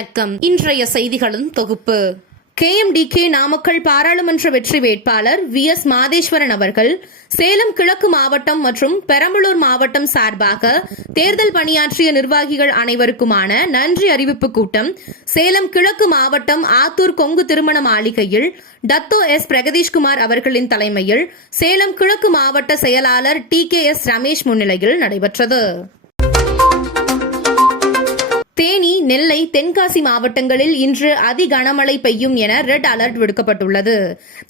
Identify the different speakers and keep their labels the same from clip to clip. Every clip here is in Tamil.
Speaker 1: வணக்கம். இன்றைய செய்திகளின் தொகுப்பு. கேஎம்டிகே நாமக்கல் பாராளுமன்ற வெற்றி வேட்பாளர் வி எஸ் மாதேஸ்வரன் அவர்கள் சேலம் கிழக்கு மாவட்டம் மற்றும் பெரம்பலூர் மாவட்டம் சார்பாக தேர்தல் பணியாற்றிய நிர்வாகிகள் அனைவருக்குமான நன்றி அறிவிப்பு கூட்டம் சேலம் கிழக்கு மாவட்டம் ஆத்தூர் கொங்கு திருமண மாளிகையில் டத்தோ எஸ். பிரகதீஷ்குமார் அவர்களின் தலைமையில் சேலம் கிழக்கு மாவட்ட செயலாளர் டி கே எஸ். ரமேஷ் முன்னிலையில் நடைபெற்றது. தேனி நெல்லை தென்காசி மாவட்டங்களில் இன்று அதி கனமழை பெய்யும் என ரெட் அலர்ட் விடுக்கப்பட்டுள்ளது.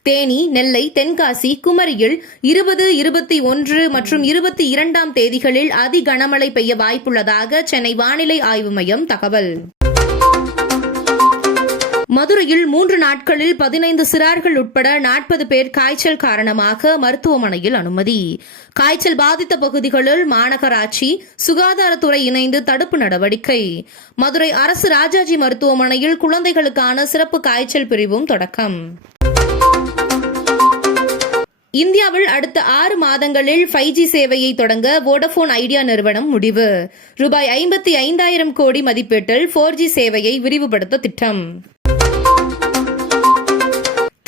Speaker 1: தேனி நெல்லை தென்காசி குமரியில் இருபது இருபத்தி ஒன்று மற்றும் இருபத்தி இரண்டாம் தேதிகளில் அதி கனமழை பெய்ய வாய்ப்புள்ளதாக சென்னை வானிலை ஆய்வு மையம் தகவல். மதுரையில் மூன்று நாட்களில் பதினைந்து சிறார்கள் உட்பட நாற்பது பேர் காய்ச்சல் காரணமாக மருத்துவமனையில் அனுமதி. காய்ச்சல் பாதித்த பகுதிகளில் மாநகராட்சி சுகாதாரத்துறை இணைந்து தடுப்பு நடவடிக்கை. மதுரை அரசு ராஜாஜி மருத்துவமனையில் குழந்தைகளுக்கான சிறப்பு காய்ச்சல் பிரிவும் தொடக்கம். இந்தியாவில் அடுத்த ஆறு மாதங்களில் ஃபைவ் ஜி சேவையை தொடங்க வோடபோன் ஐடியா நிறுவனம் முடிவு. ரூபாய் ஐம்பத்தி ஐந்தாயிரம் கோடி மதிப்பீட்டில் ஃபோர் ஜி சேவையை விரிவுபடுத்த திட்டம்.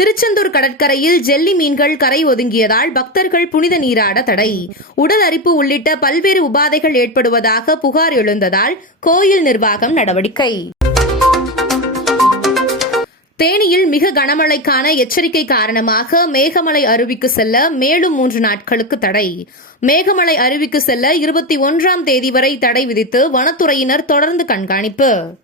Speaker 1: திருச்செந்தூர் கடற்கரையில் ஜெல்லி மீன்கள் கரை ஒதுங்கியதால் பக்தர்கள் புனித நீராட தடை. உடல் அரிப்பு உள்ளிட்ட பல்வேறு உபாதைகள் ஏற்படுவதாக புகார் எழுந்ததால் கோயில் நிர்வாகம் நடவடிக்கை. தேனியில் மிக கனமழைக்கான எச்சரிக்கை காரணமாக மேகமலை அருவிக்கு செல்ல மேலும் மூன்று நாட்களுக்கு தடை. மேகமலை அருவிக்கு செல்ல இருபத்தி ஒன்றாம் தேதி வரை தடை விதித்து வனத்துறையினர் தொடர்ந்து கண்காணிப்பு.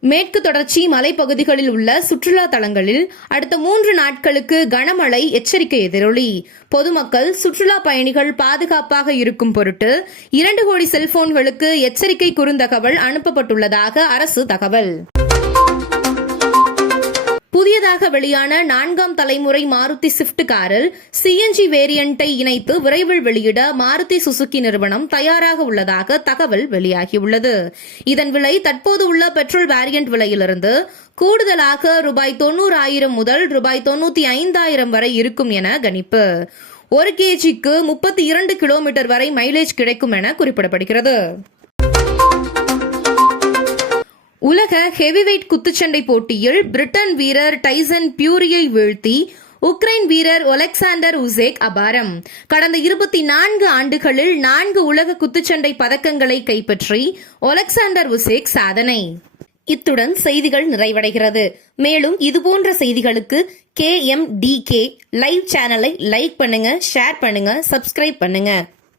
Speaker 1: மேற்கு தொடர்ச்சி மலைப்பகுதிகளில் உள்ள சுற்றுலா தலங்களில் அடுத்த மூன்று நாட்களுக்கு கனமழை எச்சரிக்கை எதிரொலி. பொதுமக்கள் சுற்றுலா பயணிகள் பாதுகாப்பாக இருக்கும் பொருட்டு இரண்டு கோடி செல்போன்களுக்கு எச்சரிக்கை குறுந்தகவல் அனுப்பப்பட்டுள்ளதாக அரசு தகவல். புதியதாக வெளியான நான்காம் தலைமுறை மாருதி ஸ்விஃப்ட் காரில் சிஎன்ஜி வேரியண்டை இணைத்து விரைவில் வெளியிட மாருதி சுசுகி நிறுவனம் தயாராக உள்ளதாக தகவல் வெளியாகியுள்ளது. இதன் விலை தற்போது உள்ள பெட்ரோல் வேரியண்ட் விலையிலிருந்து கூடுதலாக ரூபாய் தொண்ணூறாயிரம் முதல் ரூபாய் தொண்ணூத்தி ஐந்தாயிரம் வரை இருக்கும் என கணிப்பு. ஒரு கேஜிக்கு முப்பத்தி இரண்டு கிலோமீட்டர் வரை மைலேஜ் கிடைக்கும் என குறிப்பிடப்படுகிறது. உலக ஹெவிவெயிட் குத்துச்சண்டை போட்டியில் பிரிட்டன் வீரர் டைசன் பியூரியை வீழ்த்தி உக்ரைன் வீரர் ஒலெக்சாண்டர் உசேக் அபாரம். கடந்த இருபத்தி நான்கு ஆண்டுகளில் நான்கு உலக குத்துச்சண்டை பதக்கங்களை கைப்பற்றி ஒலெக்சாண்டர் உசேக் சாதனை. இத்துடன் செய்திகள் நிறைவடைகிறது. மேலும் இதுபோன்ற செய்திகளுக்கு K M T K live சேனலை லைக் பண்ணுங்க ஷேர் பண்ணுங்க சப்ஸ்கிரைப் பண்ணுங்க.